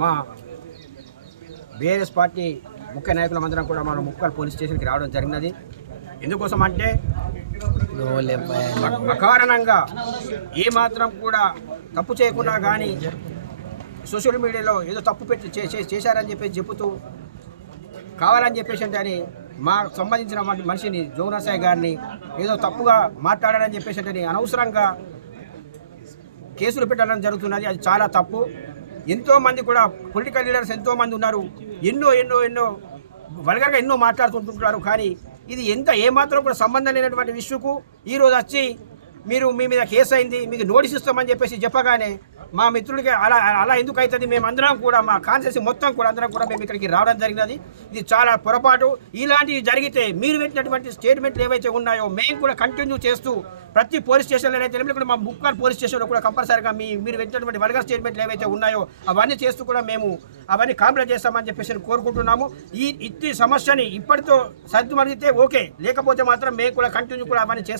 మా BRS party ముఖ్య నాయకులందరం కూడా మన ముక్కల్ పోలీస్ స్టేషన్కి రావడం జరిగినది. ఎందుకోసం అంటే అకారణంగా ఏమాత్రం కూడా తప్పు చేయకుండా కానీ సోషల్ మీడియాలో ఏదో తప్పు పెట్టి చేశారని చెప్పేసి చెబుతూ కావాలని చెప్పేసి అంటే అని మా సంబంధించిన మనిషిని జోనసాయి గారిని ఏదో తప్పుగా మాట్లాడారని చెప్పేసి అంటే అనవసరంగా కేసులు పెట్టడం జరుగుతున్నది. అది చాలా తప్పు. ఎంతోమంది కూడా పొలిటికల్ లీడర్స్ ఎంతోమంది ఉన్నారు, ఎన్నో వల్గర్గా ఎన్నో మాట్లాడుతుంటుంటారు. కానీ ఇది ఏమాత్రం కూడా సంబంధం లేనటువంటి విషయకు ఈరోజు వచ్చి మీరు మీ మీద కేసు అయింది, మీకు నోటీస్ ఇస్తామని చెప్పేసి చెప్పగానే మా మిత్రుడికి అలా ఎందుకు అవుతుంది? మేమందరం కూడా మా కాన్స్టిట్యూన్సీ మొత్తం కూడా అందరం కూడా మేము ఇక్కడికి రావడం జరిగినది. ఇది చాలా పొరపాటు. ఇలాంటివి జరిగితే మీరు పెట్టినటువంటి స్టేట్మెంట్లు ఏవైతే ఉన్నాయో మేము కూడా కంటిన్యూ చేస్తూ ప్రతి పోలీస్ స్టేషన్లో అయితే కూడా మా ముక్కల్ పోలీస్ స్టేషన్లో కూడా కంపల్సరీగా మీరు పెట్టినటువంటి వల్గర్ స్టేట్మెంట్లు ఏవైతే ఉన్నాయో అవన్నీ చేస్తూ కూడా మేము అవన్నీ కాంప్లైంట్ చేస్తామని చెప్పేసి కోరుకుంటున్నాము. ఈ సమస్యని ఇప్పటితో సర్దుమడిగితే ఓకే, లేకపోతే మాత్రం మేము కూడా కంటిన్యూ కూడా అవన్నీ చేస్తాం.